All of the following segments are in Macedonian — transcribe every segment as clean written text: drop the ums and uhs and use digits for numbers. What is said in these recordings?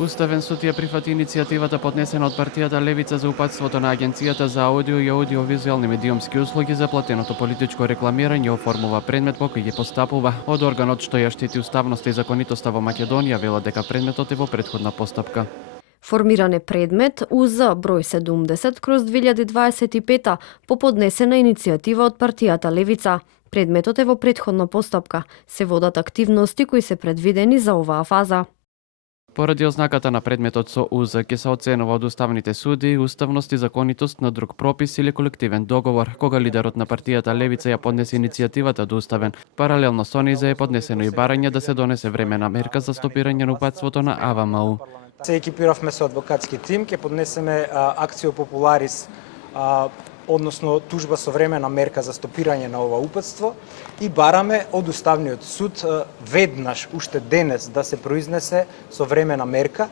Уставен суд ја прифати иницијативата поднесена од партијата Левица за упатството на Агенцијата за аудио и аудиовизуелни медиумски услуги за платеното политичко рекламирање оформува предмет по кој ги постапува од органот што ја штити уставноста и законитоста во Македонија, велат дека предметот е во претходна постапка. Формиран е предмет УЗ број 70/2025 по поднесена иницијатива од партијата Левица. Предметот е во претходна постапка. Се водат активности кои се предвидени за оваа фаза. Поради ознаката на предметот со УЗ ќе се оценува од уставните суди уставност и законитост на друг пропис или колективен договор. Кога лидерот на партијата Левица ја поднесе иницијативата до уставен, паралелно со низа е поднесено и барање да се донесе времена мерка за стопирање на упатството на АВМУ. Се екипиравме со адвокатски тим, ќе поднесеме акцио популарис, односно тужба со времена мерка за стопирање на ова упатство и бараме од Уставниот суд веднаш, уште денес, да се произнесе со времена мерка.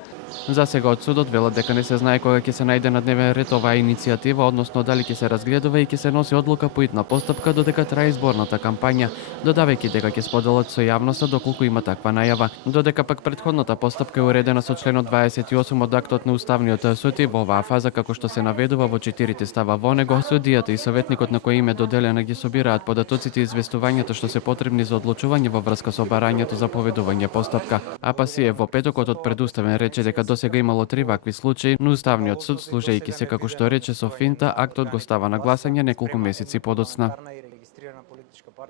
За сега од судот велат дека не се знае кога ќе се најде на дневен ред оваа иницијатива, односно дали ќе се разгледува и ќе се носи одлука по итна постапка додека трае изборната кампања, додавајќи дека ќе споделат со јавноста доколку има таква најава, додека пак претходната постапка е уредена со членот 28 од актот на Уставниот суд и во оваа фаза, како што се наведува во 4 става во него, судијата и советникот на кој им е доделена ги собираат податоците и известувањата што се потребни за одлучување во врска со барањето за поведување постапка. Апасиев во петокот од предуставен рече дека досега имало 3 вакви случаи, но Уставниот суд, служејќи се како што рече со финта, актот го става на гласање неколку месеци подоцна.